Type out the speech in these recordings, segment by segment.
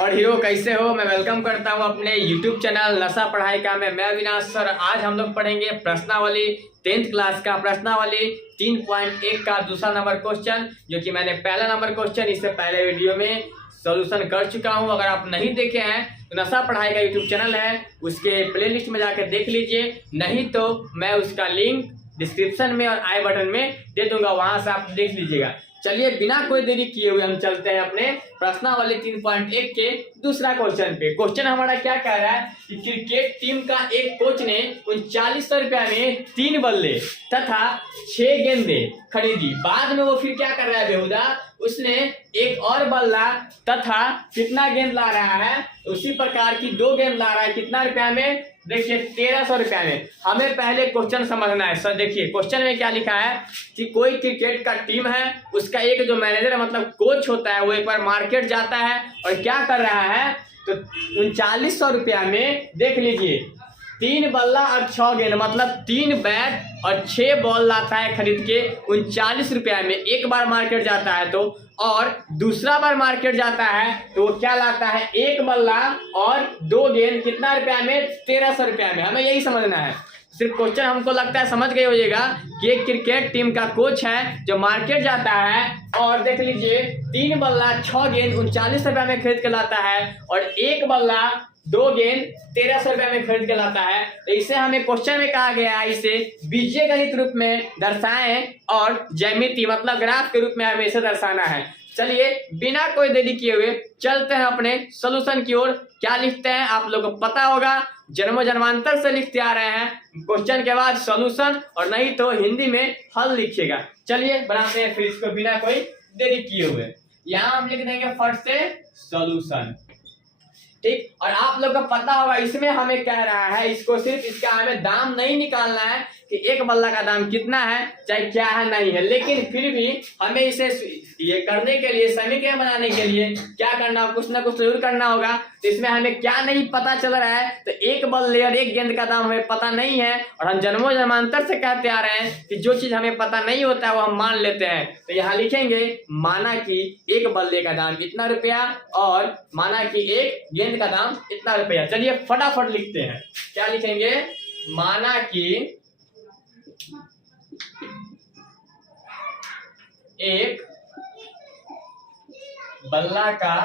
और हीरो कैसे हो। मैं वेलकम करता हूं अपने YouTube चैनल नशा पढ़ाई का मैं अविनाश सर। आज हम लोग पढ़ेंगे प्रश्नावली 10th क्लास का प्रश्नावली 3.1 का दूसरा नंबर क्वेश्चन, जो कि मैंने पहला नंबर क्वेश्चन इससे पहले वीडियो में सॉल्यूशन कर चुका हूं। अगर आप नहीं देखे हैं तो नशा पढ़ाई का YouTube चैनल है, उसके प्लेलिस्ट में जाकर देख लीजिए, नहीं तो मैं उसका लिंक डिस्क्रिप्शन में और आई बटन में दे दूंगा, वहां से आप देख लीजिएगा। चलिए बिना कोई देरी किए हुए हम चलते हैं अपने प्रश्नावली 3.1 के दूसरा क्वेश्चन पे। क्वेश्चन हमारा क्या कह रहा है कि क्रिकेट टीम का एक कोच ने 3900 रुपया में 3 बल्ले तथा 6 गेंदे खरीदी। बाद में वो फिर क्या कर रहा है बेहुदा, उसने एक और बल्ला तथा कितना गेंद ला रहा है, उसी प्रकार की 2 गेंद ला रहा है। कितना रुपया में? देखिए 1300 रुपया में। हमें पहले क्वेश्चन समझना है सर। देखिए क्वेश्चन में क्या लिखा है कि कोई क्रिकेट का टीम है, उसका एक जो मैनेजर मतलब कोच होता है वो एक बार मार्केट जाता है और क्या कर रहा है, तो 3900 रुपया में देख लीजिए 3 बल्ला और 6 गेंद मतलब 3 बैट और 6 बॉल लाता है खरीद के 39 रुपया में। एक बार मार्केट जाता है तो, और दूसरा बार मार्केट जाता है तो वो क्या लाता है, 1 बल्ला और 2 गेंद। कितना रुपया में? 1300 रुपया में। हमें यही समझना है। सिर्फ क्वेश्चन हमको लगता है समझ गए होइएगा कि एक क्रिकेट टीम का कोच है जो मार्केट जाता है और देख लीजिए 3 बल्ला 6 गेंद 39 रुपया में खरीद के लाता है और 1 बल्ला 2 गेंद 1300 रुपया में खरीद के लाता है। तो इसे हमें क्वेश्चन में कहा गया है इसे बीजगणित रूप में दर्शाएं और ज्यामिति मतलब ग्राफ के रूप में हमें इसे दर्शाना है। चलिए बिना कोई देरी किए हुए चलते हैं अपने सॉल्यूशन की ओर। क्या लिखते हैं आप लोगों को पता होगा, जन्मों जन्मांतर से लिखते आ रहे हैं। क्वेश्चन के बाद सॉल्यूशन और नहीं तो हिंदी में हल लिखिएगा। चलिए बनाते हैं फिर इसको बिना कोई देरी किए हुए। यहाँ हम लिख देंगे फट से सॉल्यूशन, ठीक। और आप लोग को पता होगा इसमें हमें कह रहा है, इसको सिर्फ इसका हमें दाम नहीं निकालना है कि 1 बल्ला का दाम कितना है चाहे क्या है नहीं है, लेकिन फिर भी हमें इसे ये करने के लिए समीकरण बनाने के लिए क्या करना होगा, कुछ ना कुछ जरूर करना होगा। तो इसमें हमें क्या नहीं पता चल रहा है, तो 1 बल्ले और 1 गेंद का दाम हमें पता नहीं है और हम जन्मों जन्मांतर से कहते आ रहे हैं कि जो चीज हमें पता नहीं होता है वो हम मान लेते हैं। तो यहाँ लिखेंगे माना कि 1 बल्ले का दाम इतना रुपया और माना कि 1 गेंद का दाम इतना रुपया। चलिए फटाफट लिखते हैं। क्या लिखेंगे, माना कि 1 बल्ला का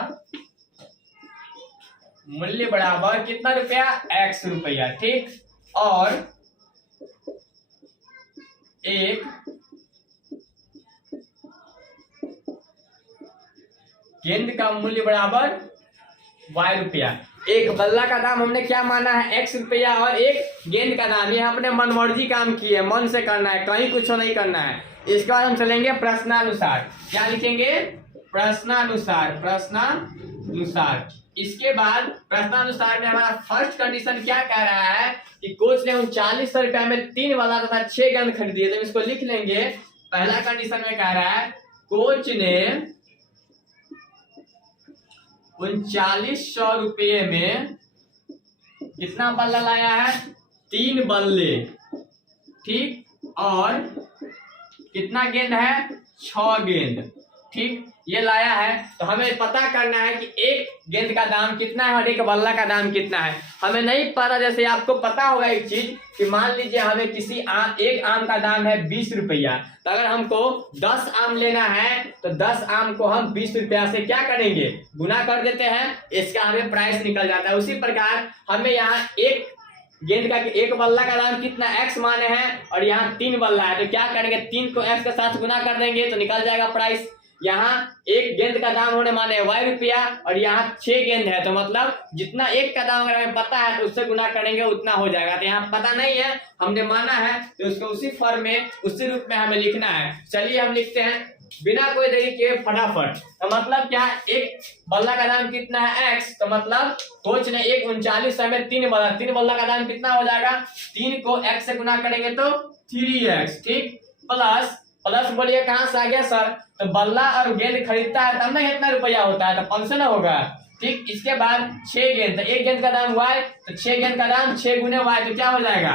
मूल्य बराबर कितना रुपया, x रुपया, ठीक। और 1 गेंद का मूल्य बराबर y रुपया। 1 बल्ला का दाम हमने क्या माना है, x रुपया, और 1 गेंद का दाम ये अपने मनमर्जी काम की है, मन से करना है, कहीं कुछ नहीं करना है। इसके बाद हम चलेंगे प्रश्नानुसार। क्या लिखेंगे, प्रश्नानुसार, प्रश्नानुसार। इसके बाद प्रश्नानुसार में हमारा फर्स्ट कंडीशन क्या कह रहा है कि कोच ने 3900 रुपया में 3 बल्ला तथा 6 गेंद खरीदी है। तो इसको लिख लेंगे। पहला कंडीशन में कह रहा है कोच ने 3900 रुपये में कितना बल्ला लाया है, 3 बल्ले, ठीक। और कितना गेंद है, 6 गेंद, ठीक, ये लाया है। तो हमें पता करना है कि 1 गेंद का दाम कितना है और 1 बल्ला का दाम कितना है। हमें नहीं पता, जैसे आपको पता होगा एक चीज कि मान लीजिए हमें किसी एक आम का दाम है 20 रुपया, तो अगर हमको 10 आम लेना है तो 10 आम को हम 20 रुपया से क्या करेंगे, गुना कर देते हैं, इसका हमें प्राइस निकल जाता है। उसी प्रकार हमें यहाँ 1 गेंद का 1 बल्ला का दाम कितना x माने हैं और यहाँ 3 बल्ला है, तो क्या करेंगे, 3 को x के साथ गुना कर देंगे तो निकल जाएगा प्राइस। यहाँ 1 गेंद का दाम होने माने y रुपया और यहाँ 6 गेंद है, तो मतलब जितना 1 का दाम अगर हमें पता है तो उससे गुना करेंगे उतना हो जाएगा। तो यहाँ पता नहीं है, हमने माना है तो उसको उसी फॉर्म में उसी रूप में हमें लिखना है। चलिए हम लिखते हैं बिना कोई देरी के फटाफट। तो मतलब क्या, 1 बल्ला का दाम कितना है x, तो मतलब कोच ने 3900 में 3 बल्ला, 3 बल्ला का दाम कितना हो जाएगा, 3 को x से गुना करेंगे तो 3x, ठीक। प्लस प्लस बोलिए कहां से आ गया सर, तो बल्ला और गेंद खरीदता है तब ना इतना रुपया होता है, तो 500 ना होगा, ठीक। इसके बाद 6 गेंद, तो 1 गेंद का दाम y, तो 6 गेंद का दाम 6 गुने y, तो क्या हो जाएगा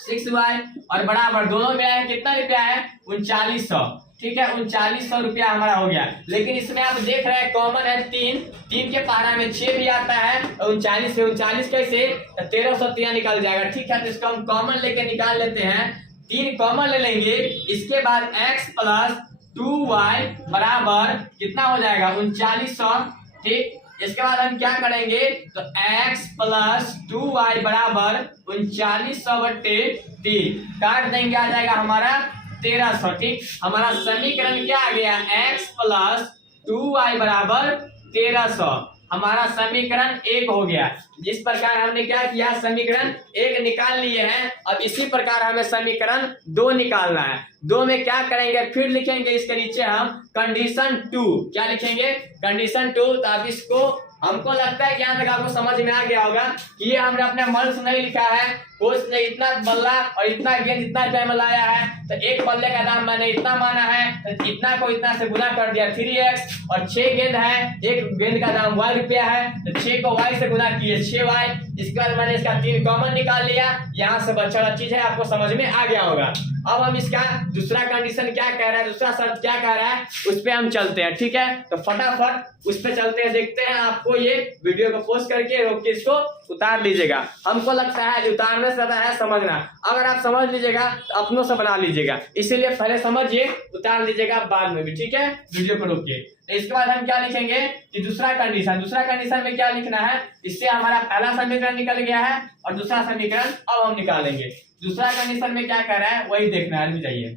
6y और बराबर दोनों में आया कितना रुपया है 3900। ठीक है 3900 रुपया हमारा हो गया। लेकिन इसमें आप देख रहे हैं कॉमन है 3 के पहाड़ा में 6 भी आता है और 39 से 39 कैसे 1300 निकल जाएगा। ठीक है तो इसको हम कॉमन लेके निकाल लेते हैं। 3 कॉमन ले लेंगे। इसके बाद x प्लस 2y बराबर कितना हो जाएगा 3900। ठीक इसके बाद हम क्या करेंगे तो x प्लस 2y बराबर 3900 बट्टे 3 काट देंगे आ जाएगा हमारा 1300। ठीक हमारा समीकरण क्या आ गया x प्लस 2y बराबर 1300 हमारा समीकरण 1 हो गया। जिस प्रकार हमने क्या किया समीकरण 1 निकाल लिए हैं। अब इसी प्रकार हमें समीकरण 2 निकालना है। 2 में क्या करेंगे फिर लिखेंगे इसके नीचे हम कंडीशन 2। क्या लिखेंगे कंडीशन 2। तो आप इसको हमको लगता है कि यहाँ तक आपको समझ में आ गया होगा कि ये हमने अपने मन से नहीं लिखा है। कोच ने इतना बल्ला और इतना गेंद इतना टाइम लाया है तो एक बल्ले का दाम मैंने इतना माना है तो इतना को इतना से गुना कर दिया 3x और 6 गेंद है एक गेंद का दाम y रुपया है तो 6 को y से गुना किए 6y। इसके बाद मैंने इसका 3 कॉमन निकाल लिया। यहाँ से बचा हुआ चीज है आपको समझ में आ गया होगा। अब हम इसका दूसरा कंडीशन क्या कह रहा है दूसरा शर्त क्या कह रहा है उस पर हम चलते हैं। ठीक है तो फटाफट उस पर चलते हैं देखते हैं। आपको ये वीडियो को पोस्ट करके रोक के इसको उतार लीजिएगा। हमको लगता है उतारने से ज्यादा है समझना। अगर आप समझ लीजिएगा तो अपनों से बना लीजिएगा। इसीलिए पहले समझिए उतार लीजिएगा बाद में भी। ठीक है वीडियो को रोकिए। तो इसके बाद हम क्या लिखेंगे कि दूसरा कंडीशन में क्या लिखना है। इससे हमारा पहला समीकरण निकल गया है और दूसरा समीकरण अब हम निकालेंगे। दूसरा कंडीशन में क्या कर रहा है वही देखना है। जाइए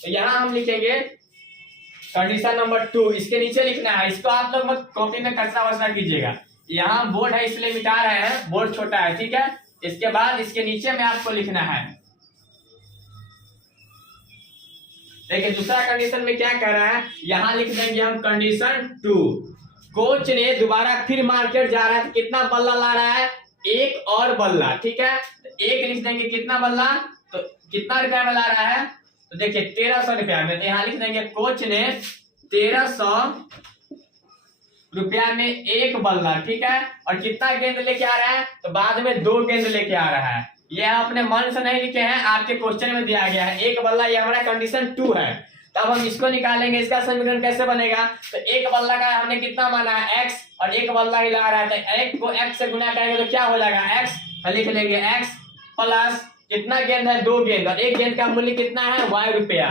तो यहाँ हम लिखेंगे कंडीशन नंबर 2। इसके नीचे लिखना है। इसको आप लोग मत कॉपी में कचरा वचरा कीजिएगा। यहाँ बोर्ड है इसलिए मिटा रहे हैं बोर्ड छोटा है। ठीक है इसके बाद इसके नीचे में आपको लिखना है। देखिए दूसरा कंडीशन में क्या कह रहा है यहाँ लिख देंगे हम कंडीशन 2। कोच ने दोबारा फिर मार्केट जा रहा है तो कितना बल्ला ला रहा है एक और बल्ला। ठीक है एक लिख देंगे कितना बल्ला तो कितना रुपया में ला रहा है तो देखिए 1300 रुपया में। तो यहाँ लिख देंगे कोच ने 1300 रुपया में एक बल्ला। ठीक है और कितना गेंद लेके आ रहा है तो बाद में 2 गेंद लेके आ रहा है। ये अपने मन से नहीं लिखे हैं आपके क्वेश्चन में दिया गया है। एक बल्ला ये हमारा कंडीशन 2 है। तब हम इसको निकालेंगे। इसका समीकरण कैसे बनेगा तो एक बल्ला का हमने कितना माना है x और एक बल्ला ही ला रहा है तो एक को x से गुना करेंगे तो क्या हो जाएगा x। तो लिख लेंगे x प्लस कितना गेंद है 2 गेंद और एक गेंद का मूल्य कितना है y रुपया।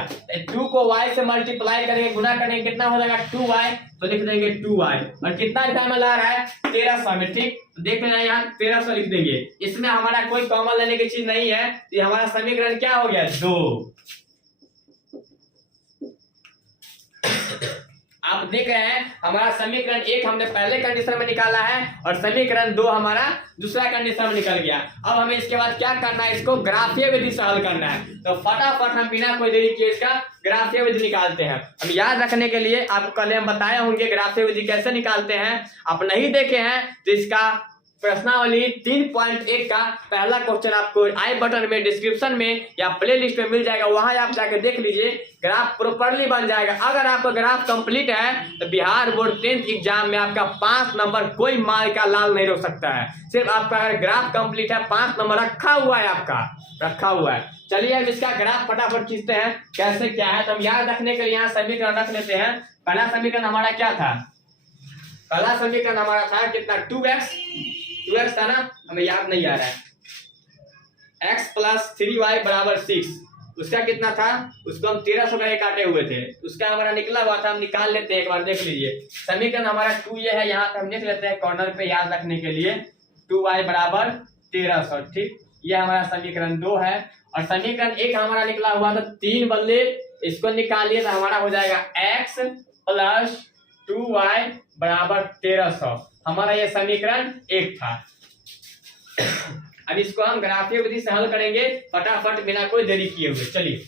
2 को y से मल्टीप्लाई करेंगे गुना करेंगे कितना हो जाएगा 2y। तो लिख देंगे 2y और कितना रुपया में ला रहा है 1300 में। ठीक देख लेना यहाँ 1300 लिख देंगे। इसमें हमारा कोई कॉमन लेने की चीज नहीं है। ये हमारा समीकरण क्या हो गया 2। आप देख रहे हैं हमारा समीकरण 1 हमने पहले कंडीशन में निकाला है और समीकरण 2 हमारा दूसरा कंडीशन में निकल गया। अब हमें इसके बाद क्या करना है इसको ग्राफीय विधि से हल करना है। तो फटाफट हम बिना कोई देरी किए इसका ग्राफीय विधि निकालते हैं। अब याद रखने के लिए आपको कल हम बताए होंगे ग्राफीय विधि कैसे निकालते हैं। आप नहीं देखे हैं तो इसका प्रश्नावली 3.1 का पहला क्वेश्चन आपको आई बटन में डिस्क्रिप्शन में या प्ले लिस्ट में मिल जाएगा। वहां आप जाकर देख लीजिए ग्राफ प्रॉपर्ली बन जाएगा। अगर आपका ग्राफ कंप्लीट है तो बिहार बोर्ड 10th एग्जाम में आपका 5 नंबर कोई मार का लाल नहीं रोक सकता है। सिर्फ आपका अगर ग्राफ कंप्लीट है 5 नंबर रखा हुआ है आपका रखा हुआ है। चलिए अब इसका ग्राफ फटाफट खींचते हैं कैसे क्या है। तो हम याद रखने के लिए यहाँ समीकरण रख लेते हैं। पहला समीकरण हमारा क्या था पहला समीकरण हमारा था कितना 2x था ना हमें याद नहीं आ रहा है। x प्लस 3y बराबर 6 उसका कितना था उसको हम 1300 का काटे हुए थे उसका हमारा निकला हुआ था। हम निकाल लेते हैं एक बार देख लीजिए। समीकरण हमारा 2 ये है यहाँ पे हम लिख लेते हैं कॉर्नर पे याद रखने के लिए 2y बराबर 1300। ठीक ये हमारा समीकरण 2 है और समीकरण 1 हमारा निकला हुआ था 3 बल्ले इसको निकालिए तो हमारा हो जाएगा x प्लस 2y बराबर 1300। हमारा ये समीकरण 1 था। अब इसको हम ग्राफीय विधि से हल करेंगे फटाफट बिना कोई देरी किए हुए। चलिए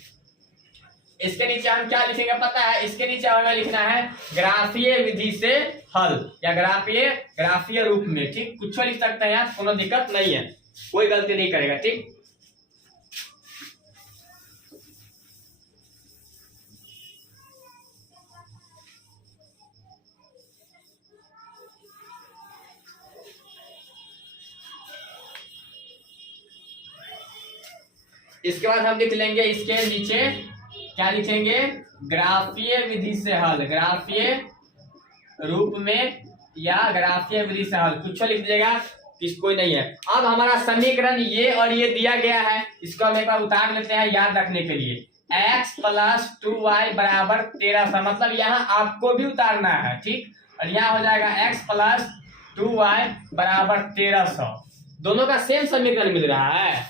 इसके नीचे हम क्या लिखेंगे पता है। इसके नीचे हमें लिखना है ग्राफीय विधि से हल या ग्राफीय रूप में। ठीक कुछ लिख सकते हैं यार कोनो दिक्कत नहीं है कोई गलती नहीं करेगा। ठीक इसके बाद हम लिख लेंगे इसके नीचे क्या लिखेंगे, ग्राफीय विधि से हल, ग्राफीय रूप में या ग्राफीय विधि से हल, कुछ लिख दीजिएगा, कोई नहीं है। अब हमारा समीकरण ये और ये दिया गया है, इसको हम एक बार उतार लेते हैं याद रखने के लिए। x + 2y = 1300, मतलब यहाँ आपको भी उतारना है, ठीक। और यहाँ हो जाएगा x + 2y = 1300। दोनों का सेम समीकरण मिल रहा है,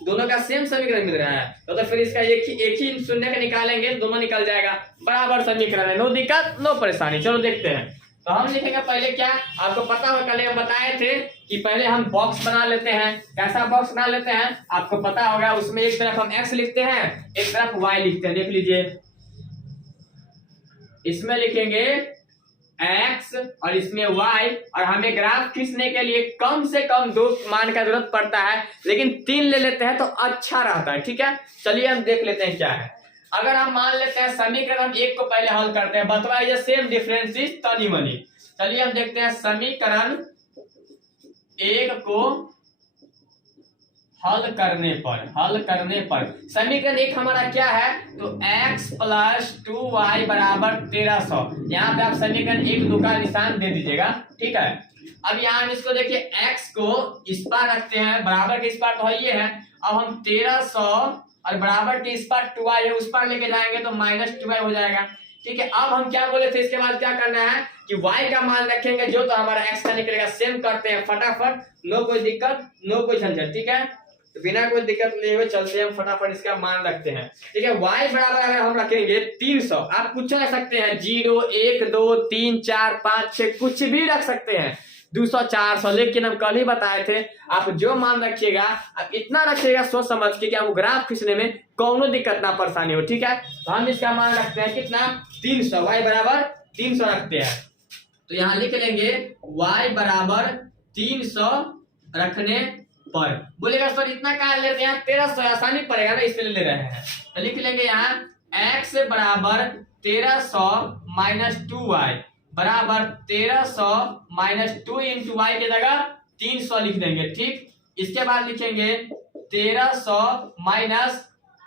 दोनों का सेम समीकरण मिल रहा है, तो फिर इसका एक ही शून्य का निकालेंगे, दोनों निकल जाएगा, बराबर समीकरण है, नो दिक्कत नो परेशानी। चलो देखते हैं। तो हम लिखेंगे पहले क्या, आपको पता होगा कल हम बताए थे कि पहले हम बॉक्स बना लेते हैं। कैसा बॉक्स बना लेते हैं आपको पता होगा, उसमें एक तरफ हम x लिखते हैं, एक तरफ y लिखते हैं। देख लीजिए, इसमें लिखेंगे x और इसमें y, और हमें ग्राफ खींचने के लिए कम से कम 2 मान का जरूरत पड़ता है, लेकिन 3 ले लेते हैं तो अच्छा रहता है, ठीक है। चलिए हम देख लेते हैं क्या है। अगर हम मान लेते हैं समीकरण 1 को पहले हल करते हैं, बतवाइए सेम डिफरेंस इज तनी मनी। चलिए हम देखते हैं समीकरण 1 को हल करने पर समीकरण 1 हमारा क्या है, तो x + 2y = 1300। यहाँ पे आप समीकरण 1 2 का निशान दे दीजिएगा, ठीक है। अब यहाँ हम इसको देखिए, x को इस पार रखते हैं, बराबर के इस पार तो ये है। अब हम 1300 और बराबर के इस पार 2y है, उस पार लेके जाएंगे तो -2y हो जाएगा, ठीक है। अब हम क्या बोले थे, इसके बाद क्या करना है कि y का मान रखेंगे जो, तो हमारा x का निकलेगा। सेम करते हैं फटाफट, नो कोई दिक्कत नो कोई झंझट, ठीक है। तो बिना कोई दिक्कत लिए हुए चलते हैं, फटाफट इसका मान रखते हैं, ठीक है। y बराबर अगर हम रखेंगे 300, आप कुछ रख सकते हैं, 0 1 2 3 4 5 6 कुछ भी रख सकते हैं, 200 400, लेकिन हम कल ही बताए थे आप जो मान रखिएगा आप इतना रखिएगा सोच समझ के कि आपको ग्राफ खींचने में कोनो दिक्कत ना परेशानी हो, ठीक है। तो हम इसका मान रखते हैं कितना, 300, y बराबर 300 रखते हैं। तो यहाँ लिख लेंगे y बराबर 300 रखने पर, बोलेगा सर इतना कहा ले रहे हैं, 1300 आसानी पड़ेगा ना, इसलिए ले रहे हैं। तो लिख लेंगे यहाँ x बराबर 1300 - 2y बराबर 1300 - 2 × y की जगह 300 लिख देंगे, ठीक। इसके बाद लिखेंगे 1300 -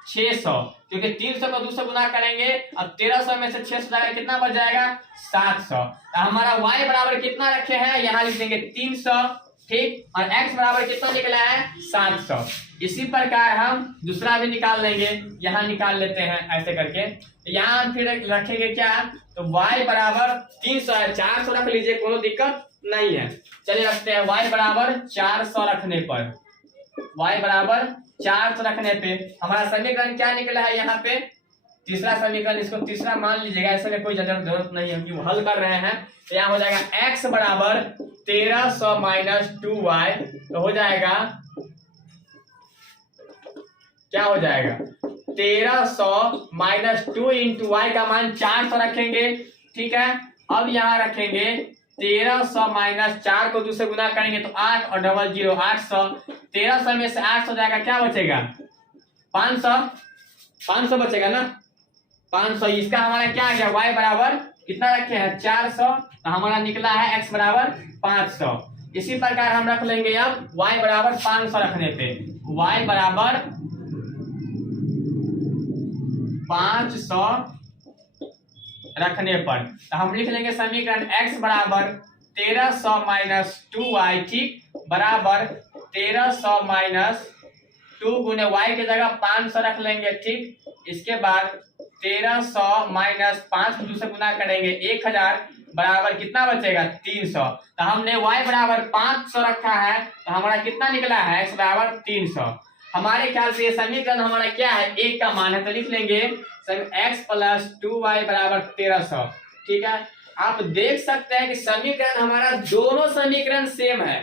600, क्योंकि 300 को 200 गुना करेंगे, अब 1300 में से 600 जाएगा, कितना बच जाएगा 700। तो हमारा y बराबर कितना रखे हैं, यहाँ लिख देंगे 300, ठीक। और x बराबर कितना निकला है 700। इसी प्रकार हम दूसरा भी निकाल लेंगे, यहाँ निकाल लेते हैं ऐसे करके। यहाँ हम फिर रखेंगे क्या, तो y बराबर 300 है, 400 रख लीजिए, कोनो दिक्कत नहीं है। चलिए रखते हैं y बराबर 400 रखने पर, y बराबर 400 रखने पे हमारा समीकरण क्या निकला है, यहाँ पे तीसरा समीकरण, इसको तीसरा मान लीजिएगा, ऐसे में कोई जरूरत नहीं है कि वो हल कर रहे हैं। तो यहाँ हो जाएगा x बराबर 1300 - 2y, तो हो जाएगा क्या हो जाएगा 1300 - 2 × y का मान 400 रखेंगे, ठीक है। अब यहाँ रखेंगे 1300 - 4 को 2 से गुना करेंगे तो 8 और डबल 0 800, 1300 में से 800 जाएगा, क्या बचेगा 500 बचेगा ना, 500। इसका हमारा क्या आ गया, y बराबर कितना रखे हैं 400, तो हमारा निकला है x बराबर 500। इसी प्रकार हम रख लेंगे अब y बराबर 500 रखने पे, y बराबर 500 रखने पर, तो हम लिख लेंगे समीकरण x बराबर 1300 - 2y, ठीक, बराबर 1300 - 2 गुने y की जगह 500 रख लेंगे, ठीक। इसके बाद 1300 - 5 को 2 से गुना करेंगे 1000 बराबर कितना बचेगा 300। तो हमने y बराबर 500 रखा है, तो हमारा कितना निकला है x बराबर 300। हमारे ख्याल से ये समीकरण हमारा क्या है, 1 का मान है, तो लिख लेंगे x + 2y बराबर 1300, ठीक है। आप देख सकते हैं कि समीकरण हमारा दोनों समीकरण सेम है,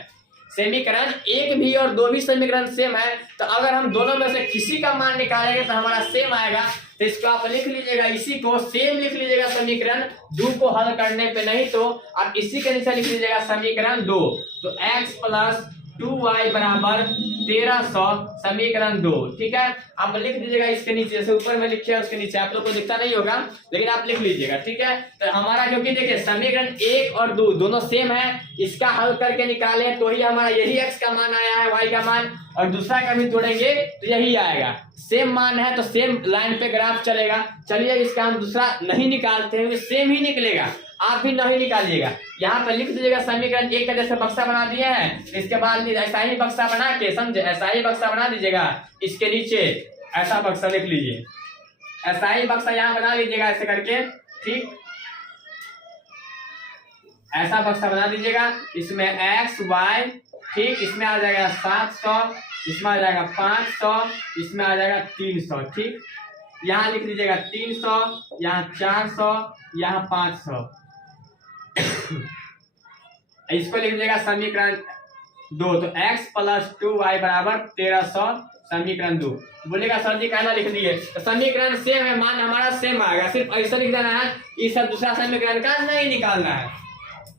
समीकरण 1 भी और 2 भी समीकरण सेम है। तो अगर हम दोनों में से किसी का मान निकालेंगे तो हमारा सेम आएगा, तो इसको आप लिख लीजिएगा, इसी को सेम लिख लीजिएगा समीकरण 2 को हल करने पे, नहीं तो आप इसी के नीचे लिख लीजिएगा समीकरण 2। तो x + 2y बराबर 1300 समीकरण 2। ठीक है, आप लिख दीजिएगा इसके नीचे, जैसे ऊपर में लिखे उसके नीचे, आप लोग को दिखता नहीं होगा लेकिन आप लिख लीजिएगा। ठीक है, तो हमारा क्योंकि देखिए समीकरण 1 और 2 दोनों सेम है, इसका हल करके निकाले तो ही हमारा यही x का मान आया है, y का मान, और दूसरा का भी तोड़ेंगे तो यही आएगा। सेम मान है तो सेम लाइन पे ग्राफ चलेगा। चलिए इसका हम दूसरा नहीं निकालते हैं, सेम ही निकलेगा, आप भी नहीं निकालिएगा। यहाँ पे लिख दीजिएगा समीकरण 1 का जैसे बक्सा बना दिए हैं, इसके बाद ऐसा ही बक्सा बना के, समझे, ऐसा ही बक्सा बना दीजिएगा, इसके नीचे ऐसा बक्सा लिख लीजिए, ऐसा ही बक्सा यहाँ बना लीजिएगा ऐसे करके। ठीक, ऐसा बक्सा बना दीजिएगा, इसमें x y, ठीक, इसमें आ जाएगा 700, इसमें आ जाएगा 500, इसमें आ जाएगा 300। ठीक, यहाँ लिख लीजिएगा 300, यहाँ 400, यहाँ 500। इसको लिख लीजिएगा समीकरण 2, तो x प्लस 2y बराबर 1300 समीकरण 2। बोलेगा सर जी कहना लिख दिए, तो समीकरण सेम है, मान हमारा सेम आएगा, सिर्फ ऐसा लिख देना है, ये सब दूसरा समीकरण का नहीं निकालना है,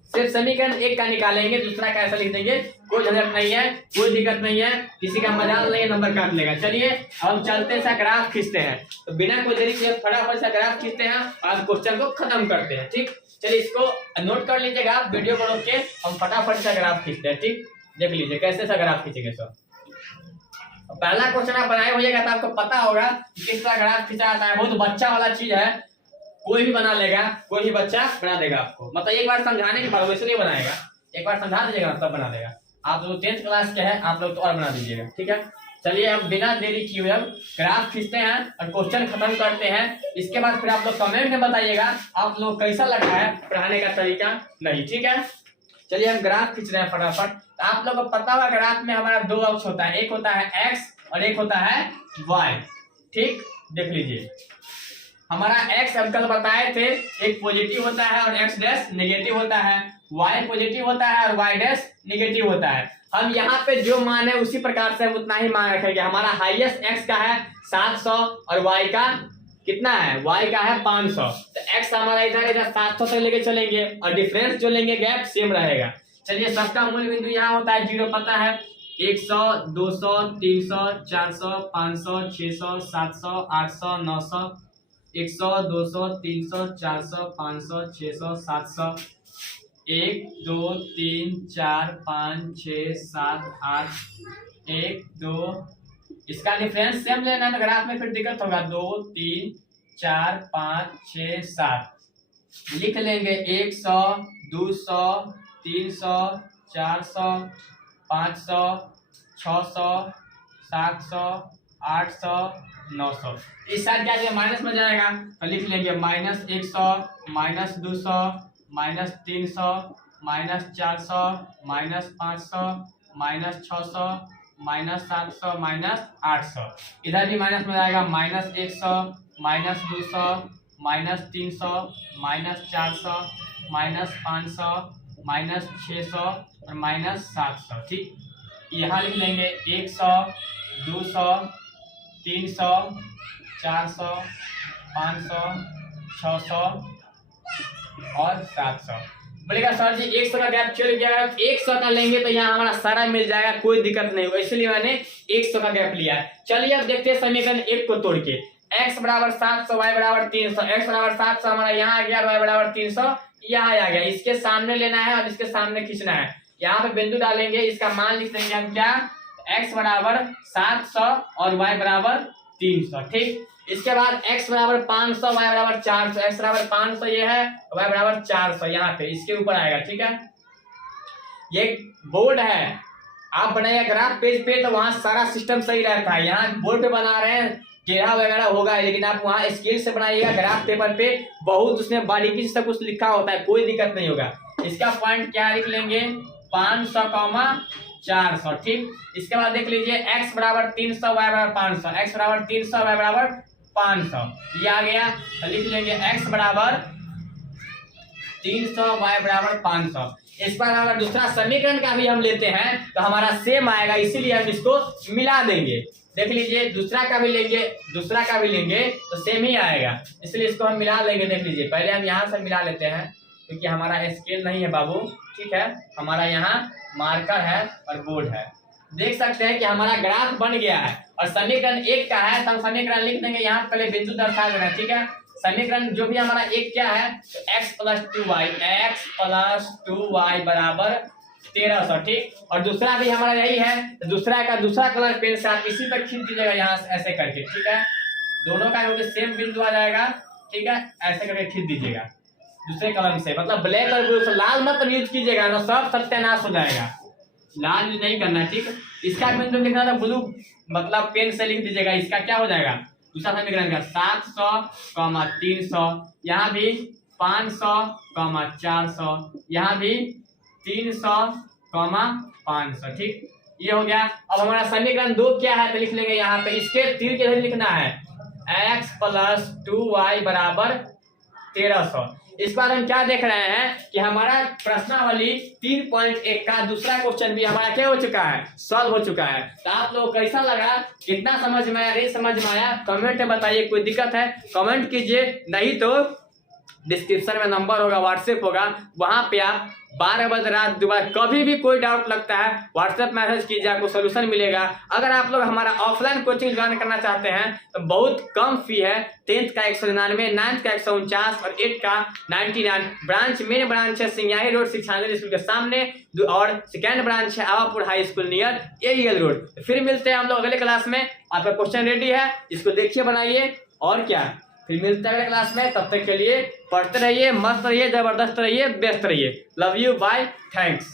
सिर्फ समीकरण 1 का निकालेंगे, दूसरा का ऐसा लिख देंगे, कोई झंझट नहीं है, कोई दिक्कत नहीं है, किसी का मजाल नहीं है, नंबर काट लेगा। चलिए अब हम चलते सा ग्राफ खींचते हैं, तो बिना कोई देरी किए फटाफट सा ग्राफ खींचते हैं और क्वेश्चन को खत्म करते हैं। ठीक, चलिए इसको नोट कर लीजिएगा, आप वीडियो को रोक के हम फटाफट सा ग्राफ खींचते हैं। ठीक, देख लीजिए कैसे सा ग्राफ खींचेंगे। सर पहला क्वेश्चन आप बनाए होइएगा तो आपको पता होगा किस तरह ग्राफ खींचा जाता है, बहुत बच्चा वाला चीज है, कोई भी बना लेगा, कोई भी बच्चा बना देगा आपको, मतलब एक बार समझाने के बाद वैसे नहीं बनाएगा, एक बार समझा दीजिएगा तब बना देगा। आप लोग 10th क्लास के हैं, आप लोग तो और बना दीजिएगा। ठीक है, चलिए अब बिना देरी किए अब ग्राफ खींचते हैं और क्वेश्चन खत्म करते हैं। इसके बाद फिर आप लोग कमेंट में बताइएगा आप लोग कैसा लगा है पढ़ाने का तरीका नहीं। ठीक है, चलिए हम ग्राफ खींच रहे हैं फटाफट। आप लोग को पता हुआ ग्राफ में हमारा 2 अक्ष होता है, एक होता है x और एक होता है y। ठीक, देख लीजिए हमारा x हम कल बताए थे, एक पॉजिटिव होता है और x डैश नेगेटिव होता है, y पॉजिटिव होता है और y डैश नेगेटिव होता है। हम यहाँ पे जो मान है उसी प्रकार से हम उतना ही मान रखेंगे। हमारा हाईएस्ट x का है 700 और y का कितना है, y का है 500, तो x हमारा इधर इधर 700 तक लेके चलेंगे और डिफरेंस जो लेंगे गैप सेम रहेगा। चलिए सबका मूल बिंदु यहाँ होता है 0, पता है, 100, 200, 300, 400, 500, 600, 700, 800, 900, 100, 200, 300, 400, 500, 600, 700, 1, 2, 3, 4, 5, 6, 7, 8, 1, 2, इसका डिफरेंस सेम लेना है, ग्राफ में फिर दिक्कत होगा, 2, 3, 4, 5, 6, 7 लिख लेंगे, 100, 200, 300, 400, 500, 600, 700, 800, 900। इस साइड क्या है, माइनस में जाएगा तो लिख लेंगे -100, -200, -300, -400, -500, -600, -700, -800। इधर भी माइनस में जाएगा, -100, -200, -300, -400, -500, -600 और -700। ठीक, यहाँ लिख लेंगे 100, 200, 300, 400, 500, 600 और 700। बोलेगा सर जी 100 का गैप चल गया, 100 का लेंगे तो यहाँ हमारा सारा मिल जाएगा, कोई दिक्कत नहीं होगा, इसलिए मैंने 100 का गैप लिया है। चलिए अब देखते हैं समीकरण 1 को तोड़ के, x बराबर 700, y बराबर 300, x बराबर 700 हमारा यहाँ आ गया, y बराबर 300 यहाँ आ गया, इसके सामने लेना है और इसके सामने खींचना है। यहाँ पे बिंदु डालेंगे, इसका मान लिख देंगे हम क्या, x बराबर 700 और y बराबर 300। ठीक, इसके बाद x बराबर 500, y बराबर 400, x बराबर 500 ये है, y बराबर 400 यहाँ पे इसके ऊपर आएगा। ठीक है, ये बोर्ड है, आप बनाइए ग्राफ पेज पे तो वहाँ सारा सिस्टम सही रहता है। यहाँ बोर्ड पे बना रहे हैं टेढ़ा वगैरह होगा, लेकिन आप वहाँ स्केल से बनाइएगा ग्राफ पेपर पे, बहुत उसमें बारीकी से सब कुछ लिखा होता है, कोई दिक्कत नहीं होगा। इसका पॉइंट क्या लिख लेंगे, 500, 400। ठीक, इसके बाद देख लीजिए x बराबर 300, y बराबर 500, x बराबर 300, y बराबर 500 ये आ गया, तो लिख लेंगे x बराबर 300, y बराबर 500। इस बार अगर दूसरा समीकरण का भी हम लेते हैं तो हमारा सेम आएगा, इसीलिए हम इसको मिला देंगे। देख लीजिए दूसरा का भी लेंगे, दूसरा का भी लेंगे तो सेम ही आएगा, इसलिए इसको हम मिला लेंगे। देख लीजिए पहले हम यहाँ से मिला लेते हैं, क्योंकि हमारा स्केल नहीं है बाबू, ठीक है, हमारा यहाँ मार्कर है और बोर्ड है। देख सकते हैं कि हमारा ग्राफ बन गया है और समीकरण 1 का है, तो हम समीकरण लिख देंगे यहाँ पहले बिंदु दर्शा देना, ठीक है। समीकरण जो भी हमारा 1 क्या है, तो x + 2y बराबर 1300, ठीक। और दूसरा भी हमारा यही है, तो दूसरा का दूसरा कलर पेन से आप इसी पर खींच दीजिएगा यहाँ से ऐसे करके, ठीक है। दोनों का क्योंकि सेम बिंदु आ जाएगा, ठीक है, ऐसे करके खींच दीजिएगा दूसरे कलम से, मतलब ब्लैक और ब्लू से। लाल मत यूज कीजिएगा ना, सब सत्यानाश हो जाएगा, लाल यूज नहीं करना, ठीक। इसका बिंदु लिखना था ब्लू, मतलब पेन से लिख दीजिएगा। इसका क्या हो जाएगा, दूसरा समीकरण का 700, 300, यहाँ भी 500, 400, यहाँ भी 300, 500, ठीक। ये हो गया। अब हमारा समीकरण 2 क्या है, तो लिख लेंगे यहाँ पे, इसके तीर के इधर लिखना है x + 2y बराबर 1300। इस बार हम क्या देख रहे हैं कि हमारा प्रश्नावली 3.1 का दूसरा क्वेश्चन भी हमारा क्या हो चुका है, सॉल्व हो चुका है। तो आप लोग कैसा लगा, कितना समझ में आया, नहीं समझ में आया, कमेंट में बताइए। कोई दिक्कत है कमेंट कीजिए, नहीं तो डिस्क्रिप्शन में नंबर होगा, व्हाट्सएप होगा, वहां पे आप 12 बजे रात दोबारा कभी भी कोई डाउट लगता है व्हाट्सएप मैसेज कीजिए, आपको सोल्यूशन मिलेगा। अगर आप लोग हमारा ऑफलाइन कोचिंग ज्वाइन करना चाहते हैं तो बहुत कम फी है, 10th का 199, 9th का 149 और 8th का 99। ब्रांच मेन ब्रांच है सिंगाही रोड शिक्षांजलि स्कूल के सामने, और सेकेंड ब्रांच है Awapur high school near aerial road. फिर मिलते हैं हम लोग अगले क्लास में। आपका क्वेश्चन रेडी है, इसको देखिए, बनाइए, और क्या, फिर मिलते हैं अगले क्लास में। तब तक के लिए पढ़ते रहिए, मस्त रहिए, जबरदस्त रहिए, व्यस्त रहिए। Love you, bye, thanks.